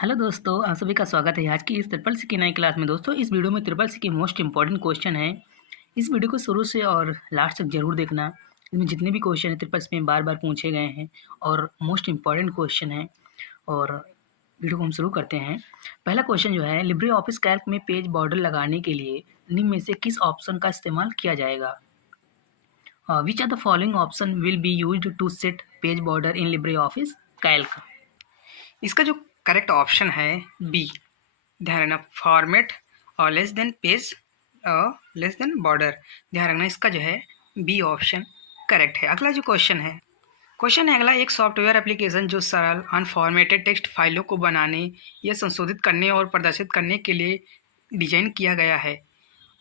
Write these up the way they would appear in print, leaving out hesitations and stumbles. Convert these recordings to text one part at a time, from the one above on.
Hello दोस्तों, आप सभी का स्वागत है आज की इस ट्रिपल सी की नई क्लास में। दोस्तों, इस वीडियो में ट्रिपल सी के मोस्ट इंपॉर्टेंट क्वेश्चन है। इस वीडियो को शुरू से और लास्ट तक जरूर देखना। इसमें जितने भी क्वेश्चन हैं ट्रिपल सी में बार बार पूछे गए हैं और मोस्ट इंपॉर्टेंट क्वेश्चन है। और वीडियो को हम शुरू करते हैं। पहला क्वेश्चन जो है, लिब्रे ऑफिस कैल्क में पेज बॉर्डर लगाने के लिए निम्न में से किस ऑप्शन का इस्तेमाल किया जाएगा? Which are the following option will be use to set page border in LibreOffice Calc? इसका जो करेक्ट ऑप्शन है बी। ध्यान रखना, फॉर्मेट और less than page less than border. ध्यान रखना, इसका जो है बी ऑप्शन करेक्ट है। अगला जो क्वेश्चन है अगला, एक सॉफ्टवेयर एप्लीकेशन जो सरल अनफॉर्मेटेड टेक्स्ट फाइलों को बनाने या संशोधित करने और प्रदर्शित करने के लिए डिजाइन किया गया है।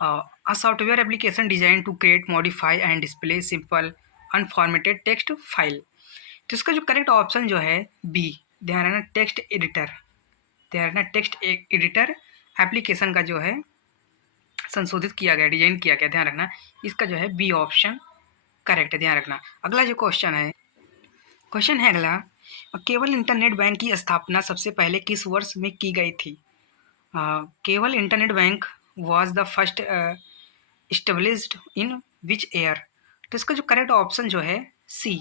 A software application design to create, modify and display simple unformatted text file. तो इसका जो करेक्ट ऑप्शन जो है बी। ध्यान रखना, टेक्स्ट एडिटर। ध्यान रखना, टेक्स्ट एडिटर एप्लीकेशन का जो है संशोधित किया गया, डिजाइन किया गया। ध्यान रखना, इसका जो है बी ऑप्शन करेक्ट है। ध्यान रखना, अगला जो क्वेश्चन है अगला, केवल इंटरनेट बैंक की स्थापना सबसे पहले किस वर्ष में की गई थी? केवल internet bank was the first established in which year? तो इसका जो करेक्ट ऑप्शन जो है सी।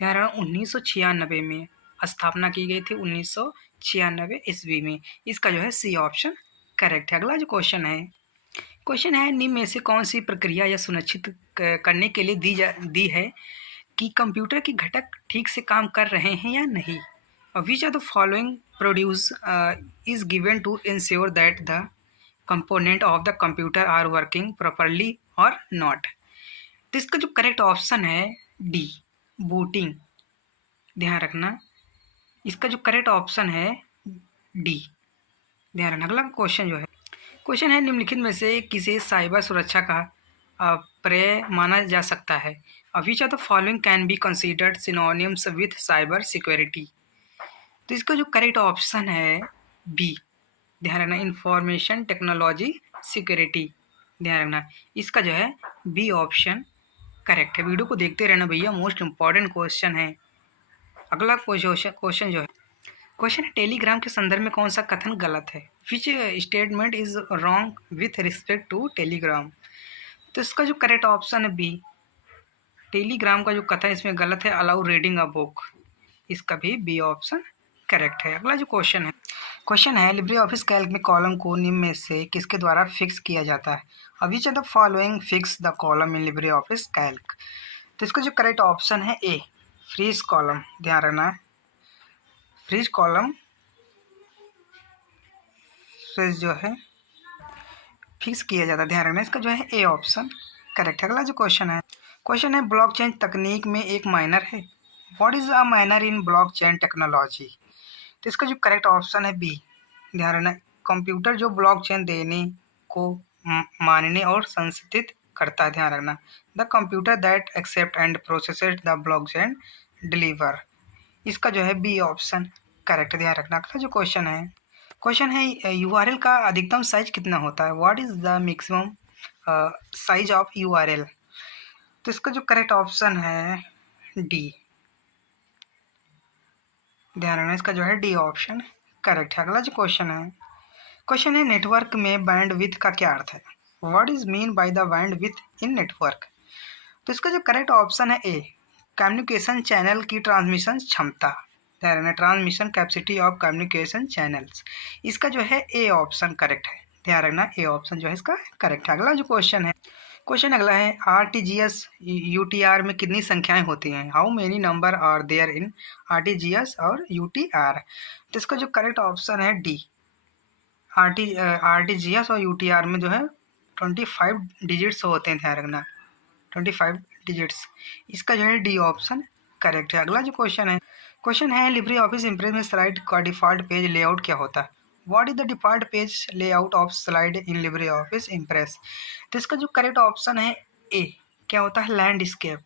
ध्यान रखना, 1996 में स्थापना की गई थी, 1996 ईस्वी में। इसका जो है सी ऑप्शन करेक्ट है। अगला जो क्वेश्चन है निम्न में से कौन सी प्रक्रिया या सुनिश्चित करने के लिए दी है कि कंप्यूटर के घटक ठीक से काम कर रहे हैं या नहीं? Which are the following produce is given to ensure that the component of the computer are working properly और नॉट? तो इसका जो करेक्ट ऑप्शन है डी, बूटिंग। ध्यान रखना, इसका जो करेक्ट ऑप्शन है डी। ध्यान रखना, अगला क्वेश्चन है निम्नलिखित में से किसे साइबर सुरक्षा का पर्याय माना जा सकता है? Which are the following can be considered synonyms with cyber security? तो इसका जो करेक्ट ऑप्शन है बी। ध्यान रखना, इंफॉर्मेशन टेक्नोलॉजी सिक्योरिटी। ध्यान रखना, इसका जो है बी ऑप्शन करेक्ट है। वीडियो को देखते रहना भैया, मोस्ट इंपॉर्टेंट क्वेश्चन है। अगला क्वेश्चन है टेलीग्राम के संदर्भ में कौन सा कथन गलत है? Which statement is wrong with respect to Telegram? तो इसका जो करेक्ट ऑप्शन है बी। टेलीग्राम का जो कथन इसमें गलत है, अलाउ रीडिंग अ बुक। इसका भी बी ऑप्शन करेक्ट है। अगला जो क्वेश्चन है लिब्रे ऑफिस कैल्क में कॉलम को निम्न में से किसके द्वारा फिक्स किया जाता है? Which are the following fix the column in LibreOffice Calc? तो इसका जो करेक्ट ऑप्शन है ए, फ्रीज कॉलम। ध्यान रखना, फ्रीज कॉलम से जो है फिक्स किया जाता है। ध्यान रखना, इसका जो है ए ऑप्शन करेक्ट है। अगला जो क्वेश्चन है ब्लॉकचेन तकनीक में एक माइनर है। What is a minor in blockchain technology? तो इसका जो करेक्ट ऑप्शन है बी। ध्यान रखना, कंप्यूटर जो ब्लॉकचेन देने को मानने और संसाधित करता है। ध्यान रखना, the computer that accept and processes the blockchain deliver. इसका जो है बी ऑप्शन करेक्ट। ध्यान रखना, अगला जो क्वेश्चन है यूआरएल का अधिकतम साइज कितना होता है? What is the maximum size of URL? तो इसका जो करेक्ट ऑप्शन है डी। ध्यान रखना, इसका जो है डी ऑप्शन करेक्ट है। अगला जो क्वेश्चन है नेटवर्क में बैंडविड्थ का क्या अर्थ है? What is mean by the bandwidth in network? तो इसका जो करेक्ट ऑप्शन है ए, कम्युनिकेशन चैनल की ट्रांसमिशन क्षमता। ध्यान रखना, transmission capacity of communication channels. इसका जो है ए ऑप्शन करेक्ट है। ध्यान रखना, ए ऑप्शन जो है इसका करेक्ट है। अगला जो क्वेश्चन अगला है आरटीजीएस यूटीआर में कितनी संख्याएं होती हैं? How many number are there in RTGS और यूटीआर? तो इसका जो करेक्ट ऑप्शन है डी। आरटीजीएस और यूटीआर में जो है 25 डिजिट्स होते हैं। ध्यान रखना, 25 डिजिट्स। इसका जो है डी ऑप्शन करेक्ट है। अगला जो क्वेश्चन है लिब्रे ऑफिस इम्प्रेस में स्लाइड का डिफ़ॉल्ट पेज लेआउट क्या होता है? What is the default page layout of slide in Libre office impress? तो इसका जो करेक्ट ऑप्शन है ए, क्या होता है? लैंडस्केप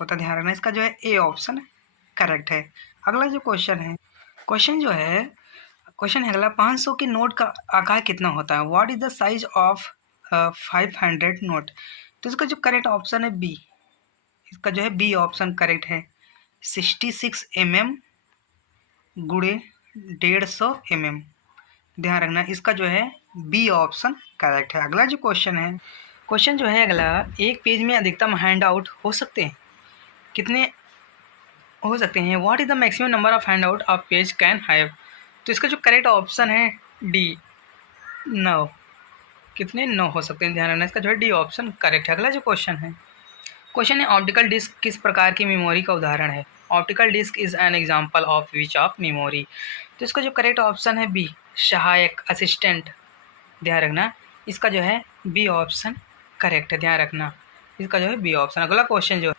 होता है। ध्यान रखना, इसका जो है ए ऑप्शन करेक्ट है। अगला जो क्वेश्चन है अगला 500 के नोट का आकार कितना होता है? What is the size of 500 note? तो इसका जो करेक्ट ऑप्शन है बी। इसका जो है बी ऑप्शन करेक्ट है, 66 mm गुणे 150 mm। ध्यान रखना, इसका जो है बी ऑप्शन करेक्ट है। अगला जो क्वेश्चन है, क्वेश्चन जो है अगला, एक पेज में अधिकतम हैंड आउट हो सकते हैं, कितने हो सकते हैं? What is the maximum number of hand out of page can have. तो इसका जो करेक्ट ऑप्शन है डी, 9। कितने? 9 हो सकते हैं। ध्यान रखना, इसका जो है डी ऑप्शन करेक्ट है। अगला जो क्वेश्चन है, क्वेश्चन है ऑप्टिकल डिस्क किस प्रकार की मेमोरी का उदाहरण है? Optical disk is an example of which of memory. तो इसका जो करेक्ट ऑप्शन है बी, सहायक, असिस्टेंट। ध्यान रखना, इसका जो है बी ऑप्शन करेक्ट है। ध्यान रखना, इसका जो है बी ऑप्शन। अगला क्वेश्चन जो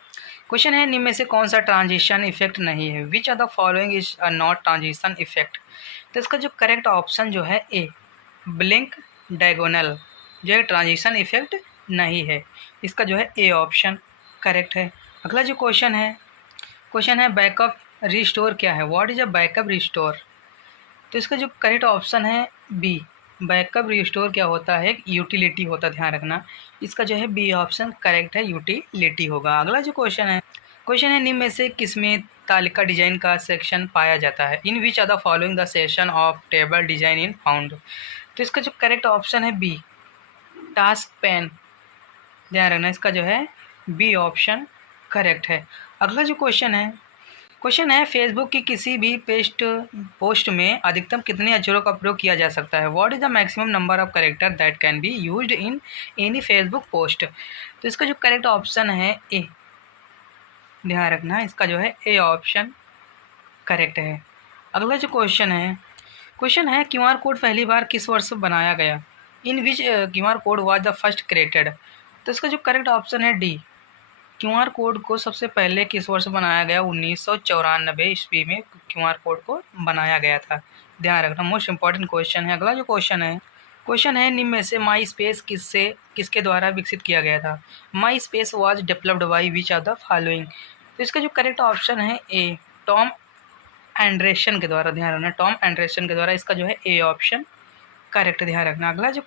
क्वेश्चन है, निम्न में से कौन सा ट्रांजिशन इफेक्ट नहीं है? Which are the following is a not transition effect. तो इसका जो करेक्ट ऑप्शन जो है ए, ब्लिंक डायगोनल जो है ट्रांजिशन इफेक्ट नहीं है। इसका जो है ए ऑप्शन करेक्ट है। अगला जो क्वेश्चन है बैकअप रिस्टोर क्या है? What is a backup restore. तो इसका जो करेक्ट ऑप्शन है बी, बैकअप रिस्टोर क्या होता है? यूटिलिटी होता है। ध्यान रखना, इसका जो है बी ऑप्शन करेक्ट है, यूटिलिटी होगा। अगला जो क्वेश्चन है निम्न में से किसमें तालिका डिजाइन का सेक्शन पाया जाता है? In which are the following the section of table design in found. तो इसका जो करेक्ट ऑप्शन है बी, टास्क पैन। ध्यान रखना, इसका जो है बी ऑप्शन करेक्ट है। अगला जो क्वेश्चन है फेसबुक की किसी भी पोस्ट में अधिकतम कितने अक्षरों का प्रयोग किया जा सकता है? What is the maximum number of character that can be used in any Facebook post. तो इसका जो करेक्ट ऑप्शन है ए। ध्यान रखना, इसका जो है ए ऑप्शन करेक्ट है। अगला जो क्वेश्चन है क्यूआर कोड पहली बार किस वर्ष बनाया गया? In which QR code was the first created. तो इसका जो करेक्ट ऑप्शन है डी, क्यूआर कोड को सबसे पहले किस वर्ष बनाया गया? 1994 ईस्वी में क्यूआर कोड को बनाया गया था। ध्यान रखना, मोस्ट इंपॉर्टेंट क्वेश्चन है। अगला जो क्वेश्चन है निम्न में से माई स्पेस किसके द्वारा विकसित किया गया था? MySpace was developed by which are the following. तो इसका जो करेक्ट ऑप्शन है ए, टॉम एंड्रेसन के द्वारा। ध्यान रखना, टॉम एंड्रेसन के द्वारा। इसका जो है ए ऑप्शन करेक्ट। ध्यान रखना, अगला जो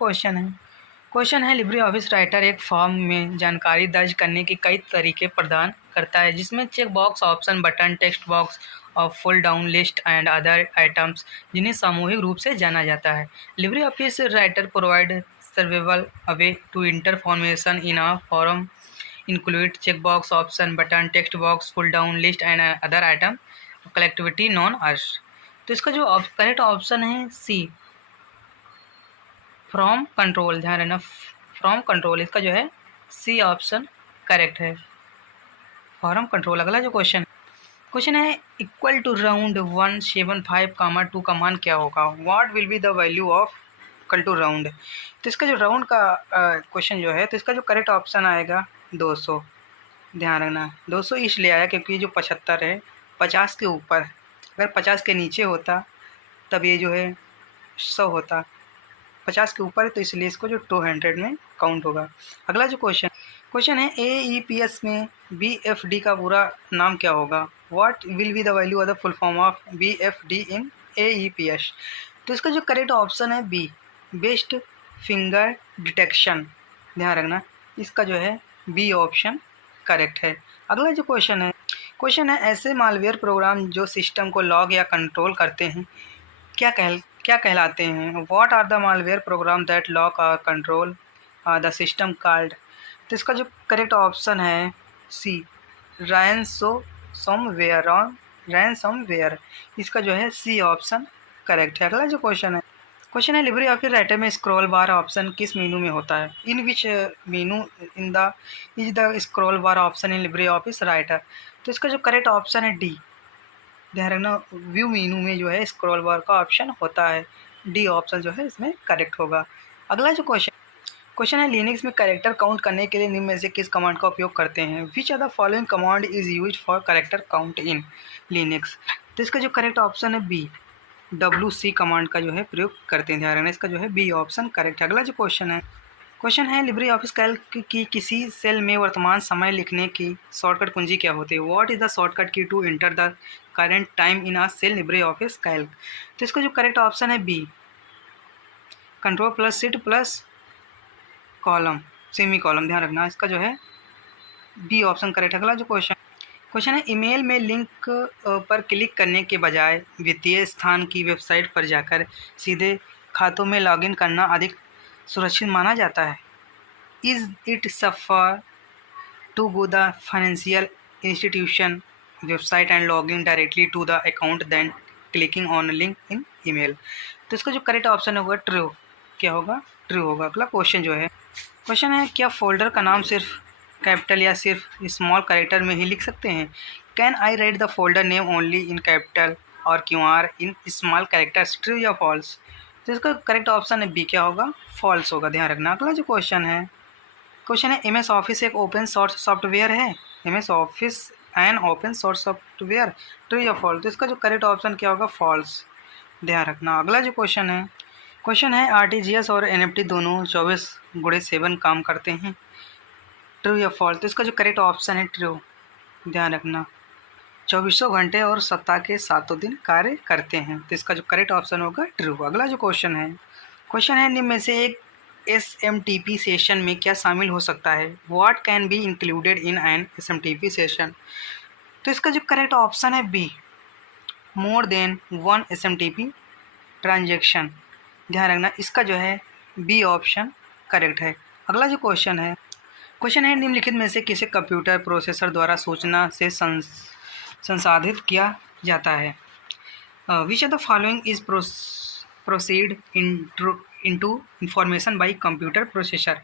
क्वेश्चन है लिब्रे ऑफिस राइटर एक फॉर्म में जानकारी दर्ज करने के कई तरीके प्रदान करता है, जिसमें check box, option, button, text box और full down list and other items, जिन्हें सामूहिक रूप से जाना जाता है। LibreOffice Writer provide several a way to enter formation in a form include check box, option, button, text box, full down list and other item collectivity known as. तो इसका जो करेक्ट ऑप्शन है सी, from control. ध्यान रखना, from control, इसका जो है C option correct है, फ्रॉम कंट्रोल। अगला जो क्वेश्चन है इक्वल टू राउंड 175, 2 का मान क्या होगा? What will be the value of equal to round. तो इसका जो राउंड का क्वेश्चन जो है, तो इसका जो करेक्ट ऑप्शन आएगा 200। ध्यान रखना, 200 इसलिए आया क्योंकि जो 75 है 50 के ऊपर, अगर 50 के नीचे होता तब ये जो है 100 होता, 50 के ऊपर है तो इसलिए इसको जो 200 में काउंट होगा। अगला जो क्वेश्चन है AEPS में BFD का पूरा नाम क्या होगा? What will be the value of the full form of BFD in AEPS। तो इसका जो करेक्ट ऑप्शन है बी, बेस्ट फिंगर डिटेक्शन। ध्यान रखना, इसका जो है बी ऑप्शन करेक्ट है। अगला जो क्वेश्चन है ऐसे मालवेयर प्रोग्राम जो सिस्टम को लॉग या कंट्रोल करते हैं क्या कहलाते हैं? What are the malware program that lock और कंट्रोल द सिस्टम कॉल्ड। तो इसका जो करेक्ट ऑप्शन है सी, रैनसमवेयर। इसका जो है सी ऑप्शन करेक्ट है। अगला जो क्वेश्चन है लिब्रे ऑफिस राइटर में स्क्रॉल बार ऑप्शन किस मेनू में होता है? In which menu is the scroll bar option in LibreOffice Writer. तो इसका जो करेक्ट ऑप्शन है डी। ध्यान रखना, व्यू मेनू में जो है स्क्रॉल बार का ऑप्शन होता है, डी ऑप्शन जो है इसमें करेक्ट होगा। अगला जो क्वेश्चन है लिनक्स में कैरेक्टर काउंट करने के लिए निम्न में से किस कमांड का उपयोग करते हैं? Which are the following command is used for character count in Linux. तो इसका जो करेक्ट ऑप्शन है बी, WC कमांड का जो है प्रयोग करते हैं। ध्यान रखना, इसका जो है बी ऑप्शन करेक्ट है। अगला जो क्वेश्चन है लिब्रे ऑफिस कैल्क की किसी सेल में वर्तमान समय लिखने की शॉर्टकट कुंजी क्या होती है? What is the shortcut key to enter the current time in a cell LibreOffice Calc. तो इसका जो करेक्ट ऑप्शन है B, control plus shift plus colon semicolon. ध्यान रखना, इसका जो है बी ऑप्शन करेक्ट है। अगला जो क्वेश्चन है ईमेल में लिंक पर क्लिक करने के बजाय वित्तीय स्थान की वेबसाइट पर जाकर सीधे खातों में लॉगिन करना अधिक सुरक्षित माना जाता है। Is it safer to go the financial institution website and login directly to the account than clicking on link in email. तो इसका जो करेक्ट ऑप्शन होगा ट्रू। क्या होगा? ट्रू होगा। अगला क्वेश्चन जो है, क्वेश्चन है क्या फोल्डर का नाम सिर्फ कैपिटल या सिर्फ स्मॉल कैरेक्टर में ही लिख सकते हैं? Can I right the folder name only in capital और QR in small characters? True या फॉल्स? तो इसका करेक्ट ऑप्शन है बी। क्या होगा? फॉल्स होगा, ध्यान रखना। अगला जो क्वेश्चन है MS ऑफिस एक ओपन सोर्स सॉफ्टवेयर है? MS office an open source software? True या फॉल्स? तो इसका जो करेक्ट ऑप्शन क्या होगा? फॉल्स, ध्यान रखना। अगला जो क्वेश्चन है RTGS और NFT दोनों 24/7 काम करते हैं? ट्रू या फॉल्स? तो इसका जो करेक्ट ऑप्शन है ट्रू, ध्यान रखना। 24 घंटे और सप्ताह के 7 दिन कार्य करते हैं। तो इसका जो करेक्ट ऑप्शन होगा ट्रू। अगला जो क्वेश्चन है निम्न में से एक SMTP सेशन में क्या शामिल हो सकता है? What can be included in an SMTP session? तो इसका जो करेक्ट ऑप्शन है B, more than 1 SMTP transaction, ध्यान रखना। इसका जो है बी ऑप्शन करेक्ट है। अगला जो क्वेश्चन है निम्नलिखित में से किसे कंप्यूटर प्रोसेसर द्वारा सूचना से संसाधित किया जाता है? Which of the following is proceed into information bye computer processor?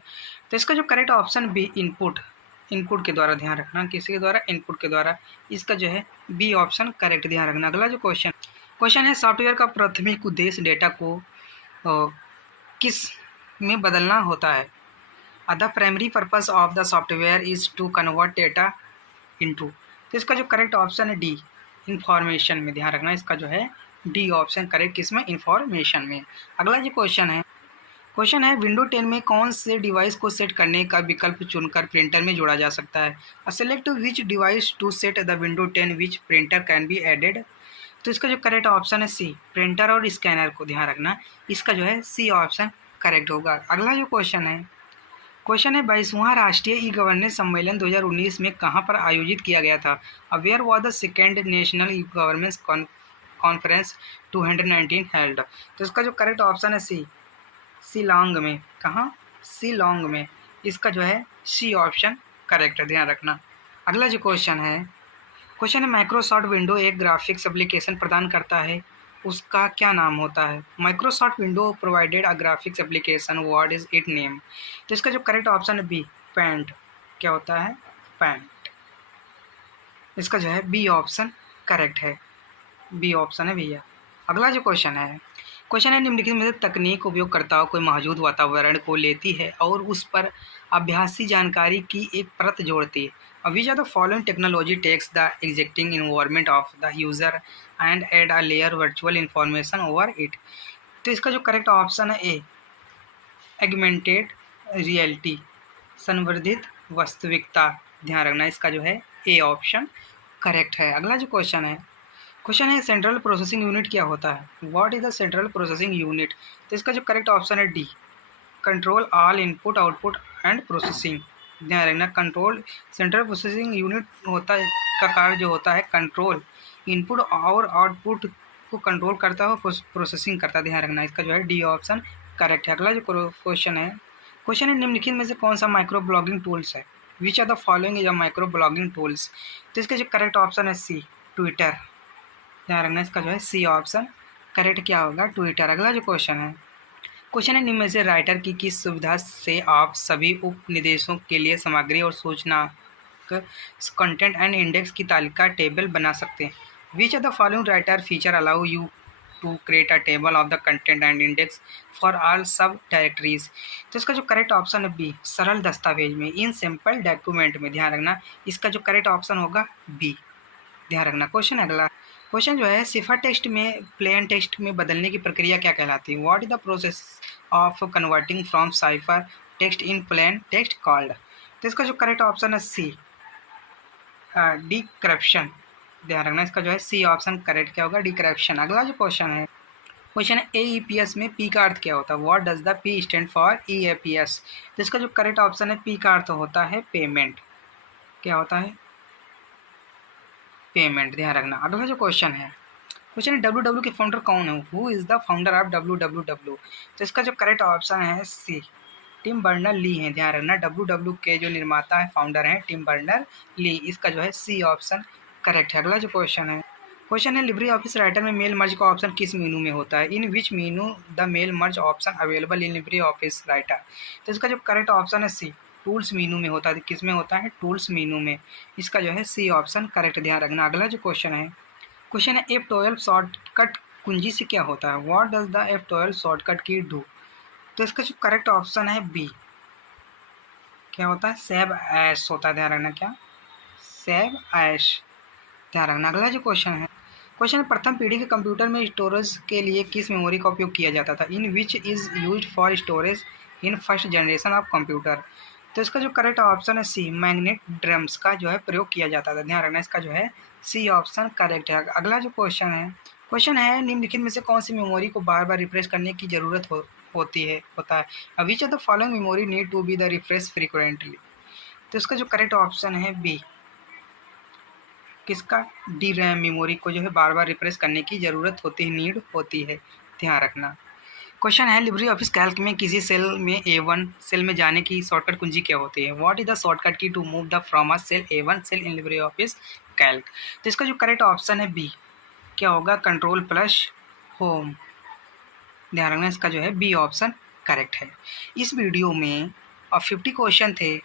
तो इसका जो करेक्ट ऑप्शन बी, इनपुट के द्वारा, ध्यान रखना। किसी के द्वारा? इनपुट के द्वारा। इसका जो है बी ऑप्शन करेक्ट, ध्यान रखना। अगला जो क्वेश्चन है सॉफ्टवेयर का प्राथमिक उद्देश्य डेटा को किस में बदलना होता है? The primary purpose of the software is to convert data into. तो इसका जो करेक्ट ऑप्शन है डी, इंफॉर्मेशन में, ध्यान रखना। इसका जो है डी ऑप्शन करेक्ट, किस में? इंफॉर्मेशन में। अगला जो क्वेश्चन है विंडो 10 में कौन से डिवाइस को सेट करने का विकल्प चुनकर प्रिंटर में जोड़ा जा सकता है? Select which device to set the window 10 which printer can be added. तो इसका जो करेक्ट ऑप्शन है सी, प्रिंटर और स्कैनर को, ध्यान रखना। इसका जो है सी ऑप्शन करेक्ट होगा। अगला जो क्वेश्चन है 22वां राष्ट्रीय ई गवर्नेंस सम्मेलन 2019 में कहाँ पर आयोजित किया गया था? Where was the second national e governance conference 219 held? तो इसका जो करेक्ट ऑप्शन है सी, शिलांग में। कहाँ? शिलांग में। इसका जो है सी ऑप्शन करेक्ट है, ध्यान रखना। अगला जो क्वेश्चन है माइक्रोसॉफ्ट विंडो एक ग्राफिक्स एप्लीकेशन प्रदान करता है, उसका क्या नाम होता है? Microsoft window provided a graphics application, what is it name? तो इसका जो करेक्ट ऑप्शन है बी, पेंट। क्या होता है? पेंट। इसका जो है बी ऑप्शन करेक्ट है, बी ऑप्शन है भैया। अगला जो क्वेश्चन है निम्नलिखित में से तकनीक उपयोगकर्ताओं को मौजूद वातावरण को लेती है और उस पर अभ्यासी जानकारी की एक परत जोड़ती है। Which of the following technology takes the existing environment of the user and add a layer virtual information over it? तो इसका जो करेक्ट ऑप्शन है ए, एगमेंटेड रियलिटी, संवर्धित वास्तविकता, ध्यान रखना। इसका जो है ए ऑप्शन करेक्ट है। अगला जो क्वेश्चन है सेंट्रल प्रोसेसिंग यूनिट क्या होता है? What is the central processing unit? तो इसका जो करेक्ट ऑप्शन है D, control all input output and processing, ध्यान रखना। कंट्रोल सेंट्रल प्रोसेसिंग यूनिट होता है का कार्य जो होता है कंट्रोल इनपुट और आउटपुट को कंट्रोल करता है, प्रोसेसिंग करता है, ध्यान रखना। इसका जो है डी ऑप्शन करेक्ट है। अगला जो क्वेश्चन है निम्नलिखित में से कौन सा माइक्रो ब्लॉगिंग टूल्स है? Which are the following is a micro blogging tools? तो इसका जो करेक्ट ऑप्शन है सी, ट्विटर, ध्यान रखना। इसका जो है सी ऑप्शन करेक्ट क्या होगा? ट्विटर। अगला जो क्वेश्चन है निम्न में से राइटर की किस सुविधा से आप सभी उपनिदेशों के लिए सामग्री और सूचना कंटेंट एंड इंडेक्स की तालिका टेबल बना सकते हैं? Which of the following writer feature allow you to create a table of the content and index for all subdirectories? तो इसका जो करेक्ट ऑप्शन है बी, सरल दस्तावेज में, इन सिंपल डॉक्यूमेंट में, ध्यान रखना। इसका जो करेक्ट ऑप्शन होगा बी, ध्यान रखना। अगला क्वेश्चन जो है सिफर टेक्स्ट में प्लेन टेक्स्ट में बदलने की प्रक्रिया क्या कहलाती है? What is the process of converting from cipher text in plain text called? तो इसका जो करेक्ट ऑप्शन है सी, डिक्रिप्शन, ध्यान रखना। इसका जो है सी ऑप्शन करेक्ट क्या होगा? डिक्रिप्शन। अगला जो क्वेश्चन है AEPS में पी का अर्थ क्या होता है? What does the P stand for EAPS? तो इसका जो करेक्ट ऑप्शन है पी का अर्थ होता है पेमेंट। क्या होता है? पेमेंट, ध्यान रखना। अगला जो क्वेश्चन है डब्ल्यू के फाउंडर कौन है? Who is the founder of W? तो इसका जो करेक्ट ऑप्शन है सी, टिम बर्नर ली है। ध्यान रखना, डब्ल्यू के जो निर्माता है, फाउंडर हैं टिम बर्नर ली। इसका जो है सी ऑप्शन करेक्ट है। अगला जो क्वेश्चन है लिब्रे ऑफिस राइटर में मेल मर्ज का ऑप्शन किस मीनू में होता है? In which menu the mail merge option available in LibreOffice Writer? तो इसका जो करेक्ट ऑप्शन है सी, टूल्स मीनू में होता है। किस में होता है? टूल्स मीनू में। इसका जो है सी ऑप्शन करेक्ट, ध्यान रखना। अगला जो क्वेश्चन है F12 शॉर्टकट कुंजी से क्या होता है? What does the F12 shortcut की डू? तो इसका जो करेक्ट ऑप्शन है बी, क्या होता है? सेव एस होता है। ध्यान रखना, क्या? सेव एस, ध्यान रखना। अगला जो क्वेश्चन है प्रथम पीढ़ी के कंप्यूटर में स्टोरेज के लिए किस मेमोरी का उपयोग किया जाता था? In which is used for storage in first generation of computer? तो इसका जो करेक्ट ऑप्शन है सी, मैग्नेट ड्रम्स का जो है प्रयोग किया जाता था। ध्यान रखना, इसका जो है सी ऑप्शन करेक्ट है। अगला जो क्वेश्चन है निम्नलिखित में से कौन सी मेमोरी को बार बार रिफ्रेश करने की ज़रूरत होता है? Which of the following memory need to be the refresh frequently? तो इसका जो करेक्ट ऑप्शन है बी, किसका? डी रैम मेमोरी को जो है बार बार रिफ्रेश करने की ज़रूरत होती है, नीड होती है। ध्यान रखना। क्वेश्चन है लिब्रे ऑफिस कैल्क में किसी सेल में A1 सेल में जाने की शॉर्टकट कुंजी क्या होती है? What is the shortcut key to move the from a cell A1 cell in LibreOffice Calc? तो इसका जो करेक्ट ऑप्शन है बी, क्या होगा? Control plus home. ध्यान रखना, इसका जो है बी ऑप्शन करेक्ट है। इस वीडियो में 50 क्वेश्चन थे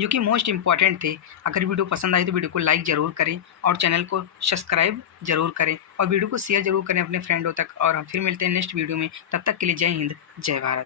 जो कि मोस्ट इंपॉर्टेंट थे। अगर वीडियो पसंद आई तो वीडियो को लाइक ज़रूर करें और चैनल को सब्सक्राइब ज़रूर करें और वीडियो को शेयर ज़रूर करें अपने फ्रेंडों तक। और हम फिर मिलते हैं नेक्स्ट वीडियो में, तब तक के लिए जय हिंद, जय भारत।